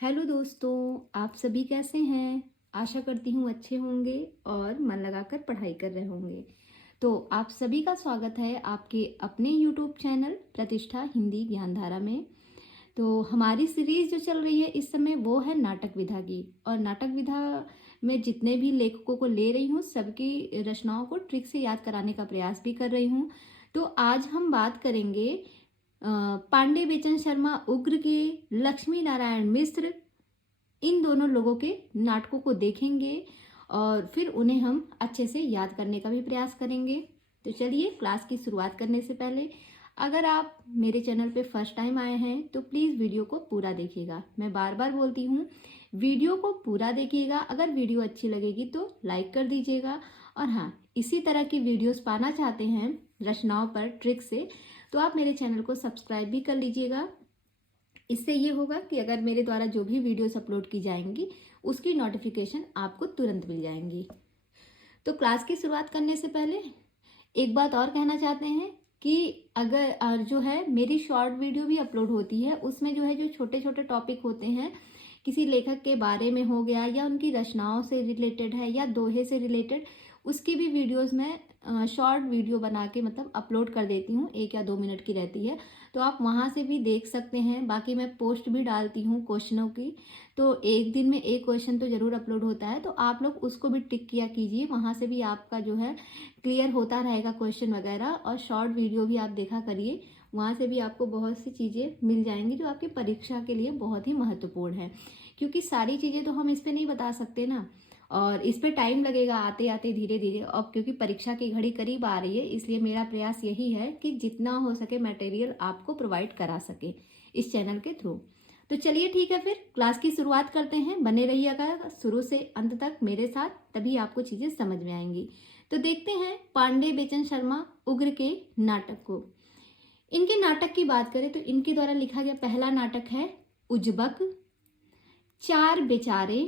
Hello दोस्तों, आप सभी कैसे हैं? आशा करती हूँ अच्छे होंगे और मन लगाकर पढ़ाई कर रहे होंगे। तो आप सभी का स्वागत है आपके अपने यूट्यूब चैनल प्रतिष्ठा हिंदी ज्ञानधारा में। तो हमारी सीरीज जो चल रही है इस समय वो है नाटक विधा की, और नाटक विधा में जितने भी लेखकों को ले रही हूँ सबकी रचनाओं को ट्रिक से याद कराने का प्रयास भी कर रही हूँ। तो आज हम बात करेंगे पांडे बेचन शर्मा उग्र के, लक्ष्मी नारायण मिश्र, इन दोनों लोगों के नाटकों को देखेंगे और फिर उन्हें हम अच्छे से याद करने का भी प्रयास करेंगे। तो चलिए, क्लास की शुरुआत करने से पहले अगर आप मेरे चैनल पे फर्स्ट टाइम आए हैं तो प्लीज़ वीडियो को पूरा देखिएगा। मैं बार बार बोलती हूँ, वीडियो को पूरा देखिएगा। अगर वीडियो अच्छी लगेगी तो लाइक कर दीजिएगा। और हाँ, इसी तरह की वीडियोस पाना चाहते हैं रचनाओं पर ट्रिक से, तो आप मेरे चैनल को सब्सक्राइब भी कर लीजिएगा। इससे ये होगा कि अगर मेरे द्वारा जो भी वीडियोस अपलोड की जाएंगी उसकी नोटिफिकेशन आपको तुरंत मिल जाएंगी। तो क्लास की शुरुआत करने से पहले एक बात और कहना चाहते हैं कि अगर जो है मेरी शॉर्ट वीडियो भी अपलोड होती है, उसमें जो है जो छोटे छोटे टॉपिक होते हैं, किसी लेखक के बारे में हो गया या उनकी रचनाओं से रिलेटेड है या दोहे से रिलेटेड, उसकी भी वीडियोस में शॉर्ट वीडियो बना के मतलब अपलोड कर देती हूँ। 1 या 2 मिनट की रहती है, तो आप वहाँ से भी देख सकते हैं। बाकी मैं पोस्ट भी डालती हूँ क्वेश्चनों की, तो एक दिन में एक क्वेश्चन तो ज़रूर अपलोड होता है, तो आप लोग उसको भी टिक किया कीजिए। वहाँ से भी आपका जो है क्लियर होता रहेगा क्वेश्चन वगैरह। और शॉर्ट वीडियो भी आप देखा करिए, वहाँ से भी आपको बहुत सी चीज़ें मिल जाएंगी जो आपकी परीक्षा के लिए बहुत ही महत्वपूर्ण है। क्योंकि सारी चीज़ें तो हम इस पर नहीं बता सकते ना, और इस पे टाइम लगेगा आते आते धीरे धीरे। और क्योंकि परीक्षा की घड़ी करीब आ रही है, इसलिए मेरा प्रयास यही है कि जितना हो सके मटेरियल आपको प्रोवाइड करा सके इस चैनल के थ्रू। तो चलिए ठीक है, फिर क्लास की शुरुआत करते हैं। बने रहिएगा शुरू से अंत तक मेरे साथ, तभी आपको चीज़ें समझ में आएंगी। तो देखते हैं पांडे बेचन शर्मा उग्र के नाटक को। इनके नाटक की बात करें तो इनके द्वारा लिखा गया पहला नाटक है उजबक, चार बेचारे,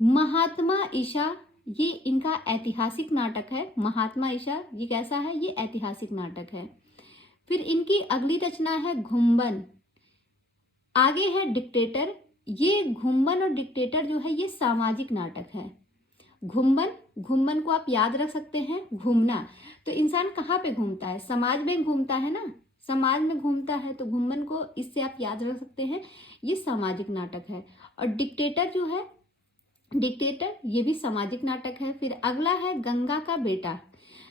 महात्मा ईशा। ये इनका ऐतिहासिक नाटक है। महात्मा ईशा ये कैसा है? ये ऐतिहासिक नाटक है। फिर इनकी अगली रचना है घुम्बन। आगे है डिक्टेटर। ये घुम्बन और डिक्टेटर जो है ये सामाजिक नाटक है। घुम्बन, घुम्बन को आप याद रख सकते हैं, घूमना। तो इंसान कहाँ पे घूमता है? समाज में घूमता है ना, समाज में घूमता है, तो घुम्बन को इससे आप याद रख सकते हैं, ये सामाजिक नाटक है। और डिक्टेटर जो है, डिक्टेटर ये भी सामाजिक नाटक है। फिर अगला है गंगा का बेटा।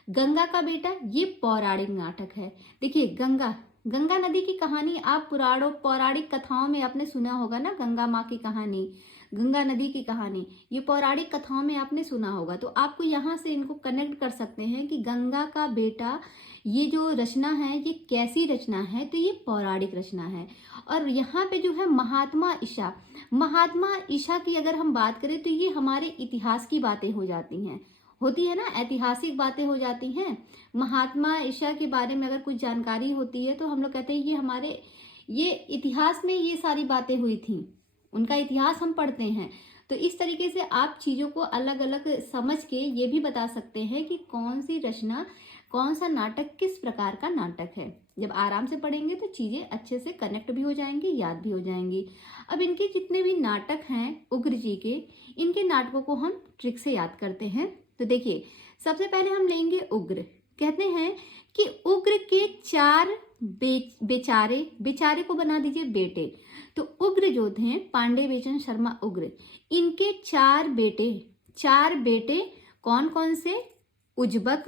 गंगा का बेटा ये पौराणिक नाटक है। देखिए, गंगा, गंगा नदी की कहानी आप पुराणों पौराणिक कथाओं में आपने सुना होगा ना, गंगा माँ की कहानी, गंगा नदी की कहानी, ये पौराणिक कथाओं में आपने सुना होगा। तो आपको यहाँ से इनको कनेक्ट कर सकते हैं कि गंगा का बेटा ये जो रचना है ये कैसी रचना है, तो ये पौराणिक रचना है। और यहाँ पे जो है महात्मा ईशा, महात्मा ईशा की अगर हम बात करें तो ये हमारे इतिहास की बातें हो जाती हैं, होती है ना, ऐतिहासिक बातें हो जाती हैं। महात्मा ईशा के बारे में अगर कुछ जानकारी होती है तो हम लोग कहते हैं ये हमारे, ये इतिहास में ये सारी बातें हुई थी, उनका इतिहास हम पढ़ते हैं। तो इस तरीके से आप चीज़ों को अलग अलग समझ के ये भी बता सकते हैं कि कौन सी रचना, कौन सा नाटक किस प्रकार का नाटक है। जब आराम से पढ़ेंगे तो चीज़ें अच्छे से कनेक्ट भी हो जाएंगी, याद भी हो जाएंगी। अब इनके जितने भी नाटक हैं उग्र जी के, इनके नाटकों को हम ट्रिक से याद करते हैं। तो देखिए, सबसे पहले हम लेंगे उग्र। कहते हैं कि उग्र के 4 बेचारे, बेचारे को बना दीजिए बेटे। तो उग्र जो थे पांडे बेचन शर्मा उग्र, इनके 4 बेटे, 4 बेटे कौन कौन से? उजबक,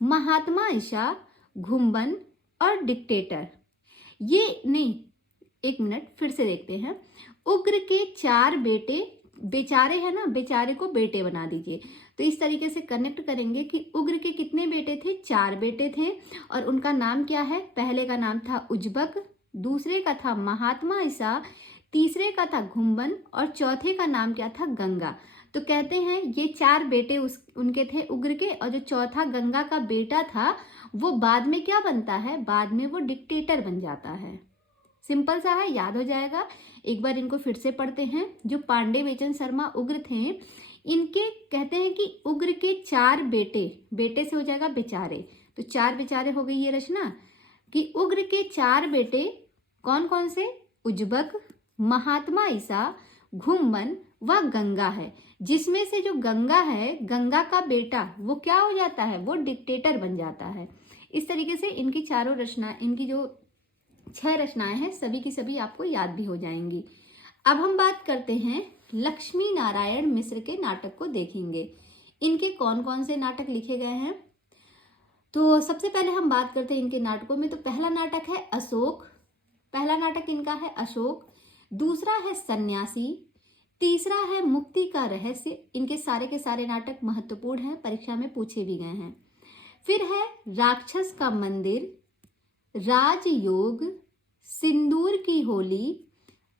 महात्मा ईशा, घुम्बन और डिक्टेटर। ये नहीं, एक मिनट फिर से देखते हैं। उग्र के 4 बेटे, बेचारे है ना, बेचारे को बेटे बना दीजिए। तो इस तरीके से कनेक्ट करेंगे कि उग्र के कितने बेटे थे? 4 बेटे थे। और उनका नाम क्या है? पहले का नाम था उजबक, दूसरे का था महात्मा ईशा, तीसरे का था घुम्बन और चौथे का नाम क्या था? गंगा। तो कहते हैं ये 4 बेटे उनके थे उग्र के, और जो चौथा गंगा का बेटा था वो बाद में क्या बनता है? बाद में वो डिक्टेटर बन जाता है। सिंपल सा है, याद हो जाएगा। एक बार इनको फिर से पढ़ते हैं। जो पांडे बेचन शर्मा उग्र थे, इनके कहते हैं कि उग्र के 4 बेटे, बेटे से हो जाएगा बेचारे, तो 4 बेचारे हो गई ये रचना। कि उग्र के 4 बेटे कौन कौन से? उजबक, महात्मा ईसा, घुम्मन व गंगा है। जिसमें से जो गंगा है, गंगा का बेटा, वो क्या हो जाता है, वो डिक्टेटर बन जाता है। इस तरीके से इनकी चारों रचना, इनकी जो 6 रचनाएं हैं, सभी की सभी आपको याद भी हो जाएंगी। अब हम बात करते हैं लक्ष्मी नारायण मिश्र के नाटक को देखेंगे। इनके कौन कौन से नाटक लिखे गए हैं। तो सबसे पहले हम बात करते हैं इनके नाटकों में। तो पहला नाटक है अशोक, पहला नाटक इनका है अशोक। दूसरा है सन्यासी। तीसरा है मुक्ति का रहस्य। इनके सारे के सारे नाटक महत्वपूर्ण हैं, परीक्षा में पूछे भी गए हैं। फिर है राक्षस का मंदिर, राजयोग, सिंदूर की होली,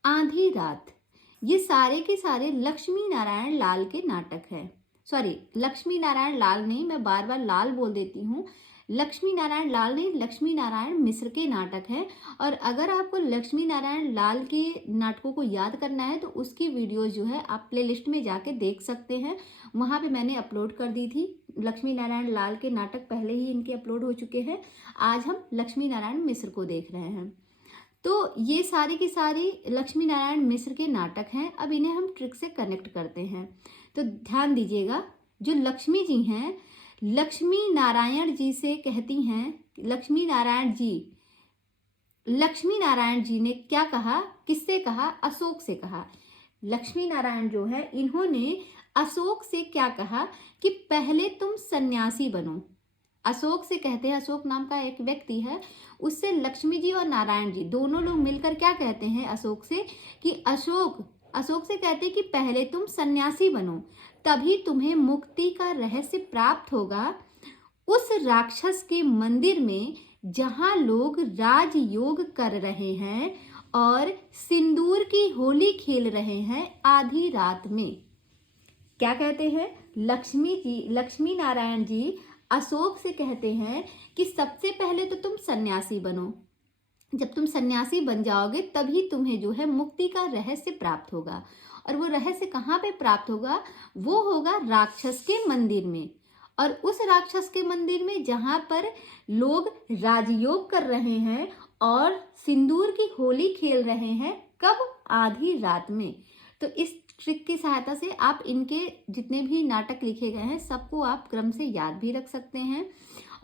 आधी रात। ये सारे के सारे लक्ष्मी नारायण लाल के नाटक हैं। सॉरी, लक्ष्मी नारायण लाल नहीं, मैं बार बार लाल बोल देती हूँ। लक्ष्मी नारायण लाल नहीं, लक्ष्मी नारायण मिश्र के नाटक हैं। और अगर आपको लक्ष्मी नारायण लाल के नाटकों को याद करना है तो उसकी वीडियोस जो है आप प्लेलिस्ट में जाके देख सकते हैं, वहाँ पे मैंने अपलोड कर दी थी। लक्ष्मी नारायण लाल के नाटक पहले ही इनके अपलोड हो चुके हैं। आज हम लक्ष्मी नारायण मिश्र को देख रहे हैं। तो ये सारी की सारी लक्ष्मी नारायण मिश्र के नाटक हैं। अब इन्हें हम ट्रिक से कनेक्ट करते हैं। तो ध्यान दीजिएगा, जो लक्ष्मी जी हैं, लक्ष्मी नारायण जी से कहती हैं, लक्ष्मी नारायण जी ने क्या कहा, किससे कहा, अशोक से कहा। लक्ष्मी नारायण जो है, इन्होंने अशोक से क्या कहा कि पहले तुम सन्यासी बनो। अशोक से कहते हैं, अशोक नाम का एक व्यक्ति है, उससे लक्ष्मी जी और नारायण जी दोनों लोग मिलकर क्या कहते हैं अशोक से कि अशोक से कहते हैं कि पहले तुम सन्यासी बनो, तभी तुम्हें मुक्ति का रहस्य प्राप्त होगा। उस राक्षस के मंदिर में जहां लोग राजयोग कर रहे हैं और सिंदूर की होली खेल रहे हैं आधी रात में। क्या कहते हैं, लक्ष्मी नारायण जी अशोक से कहते हैं कि सबसे पहले तो तुम सन्यासी बनो, जब तुम सन्यासी बन जाओगे तभी तुम्हें जो है मुक्ति का रहस्य प्राप्त होगा। और वो रहस्य कहाँ पे प्राप्त होगा, वो होगा राक्षस के मंदिर में। और उस राक्षस के मंदिर में जहाँ पर लोग राजयोग कर रहे हैं और सिंदूर की होली खेल रहे हैं, कब, आधी रात में। तो इस ट्रिक की सहायता से आप इनके जितने भी नाटक लिखे गए हैं सबको आप क्रम से याद भी रख सकते हैं।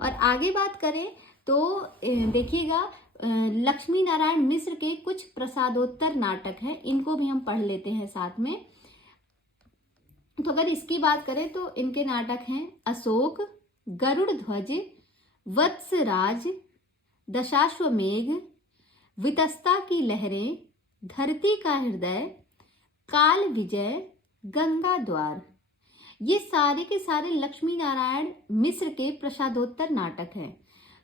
और आगे बात करें तो देखिएगा, लक्ष्मी नारायण मिश्र के कुछ प्रसादोत्तर नाटक हैं, इनको भी हम पढ़ लेते हैं साथ में। तो अगर इसकी बात करें तो इनके नाटक हैं अशोक, गरुड़ ध्वज, वत्सराज, दशाश्वमेघ, वितस्ता की लहरें, धरती का हृदय, काल विजय, गंगा द्वार। ये सारे के सारे लक्ष्मी नारायण मिश्र के प्रसादोत्तर नाटक हैं।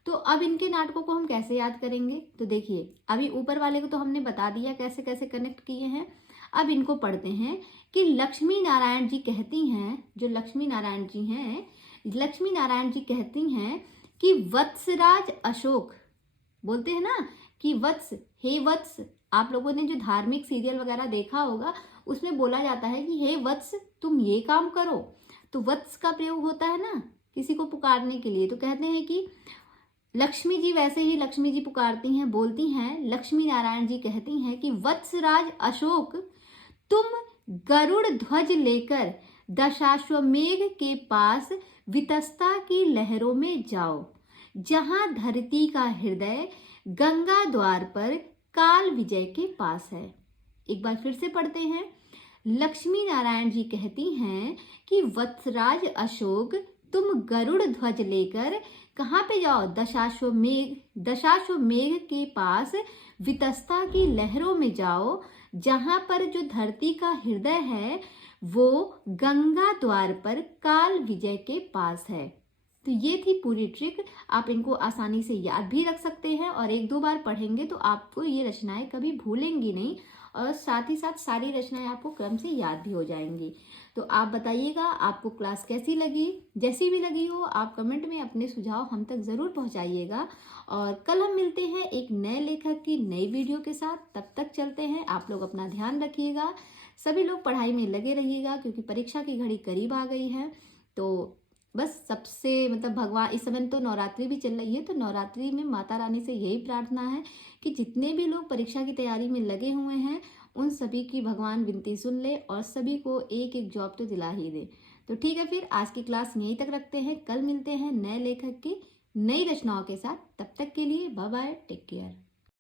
तो अब इनके नाटकों को हम कैसे याद करेंगे, तो देखिए, अभी ऊपर वाले को तो हमने बता दिया कैसे कैसे कनेक्ट किए हैं। अब इनको पढ़ते हैं कि लक्ष्मी नारायण जी कहती हैं, जो लक्ष्मी नारायण जी हैं, लक्ष्मी नारायण जी कहती हैं कि वत्सराज अशोक, बोलते हैं ना कि वत्स, हे वत्स। आप लोगों ने जो धार्मिक सीरियल वगैरह देखा होगा उसमें बोला जाता है कि हे वत्स तुम ये काम करो, तो वत्स का प्रयोग होता है ना किसी को पुकारने के लिए। तो कहते हैं कि लक्ष्मी जी, वैसे ही लक्ष्मी जी पुकारती हैं, बोलती हैं, लक्ष्मी नारायण जी कहती हैं कि वत्सराज अशोक तुम गरुड़ ध्वज लेकर दशाश्वमेघ के पास वितस्ता की लहरों में जाओ, जहां धरती का हृदय गंगा द्वार पर काल विजय के पास है। एक बार फिर से पढ़ते हैं। लक्ष्मी नारायण जी कहती हैं कि वत्सराज अशोक तुम गरुड़ ध्वज लेकर कहाँ पे जाओ, दशाश्वमेघ के पास वितस्ता की लहरों में जाओ, जहां पर जो धरती का हृदय है वो गंगा द्वार पर काल विजय के पास है। तो ये थी पूरी ट्रिक। आप इनको आसानी से याद भी रख सकते हैं और एक दो बार पढ़ेंगे तो आपको ये रचनाएं कभी भूलेंगी नहीं, और साथ ही साथ सारी रचनाएं आपको क्रम से याद भी हो जाएंगी। तो आप बताइएगा आपको क्लास कैसी लगी। जैसी भी लगी हो आप कमेंट में अपने सुझाव हम तक ज़रूर पहुंचाइएगा। और कल हम मिलते हैं एक नए लेखक की नई वीडियो के साथ। तब तक चलते हैं, आप लोग अपना ध्यान रखिएगा, सभी लोग पढ़ाई में लगे रहिएगा क्योंकि परीक्षा की घड़ी करीब आ गई है। तो बस सबसे भगवान, इस समय तो नवरात्रि भी चल रही है, तो नवरात्रि में माता रानी से यही प्रार्थना है कि जितने भी लोग परीक्षा की तैयारी में लगे हुए हैं उन सभी की भगवान विनती सुन ले और सभी को एक एक जॉब तो दिला ही दे। तो ठीक है, फिर आज की क्लास यहीं तक रखते हैं। कल मिलते हैं नए लेखक की नई रचनाओं के साथ। तब तक के लिए बाय बाय, टेक केयर।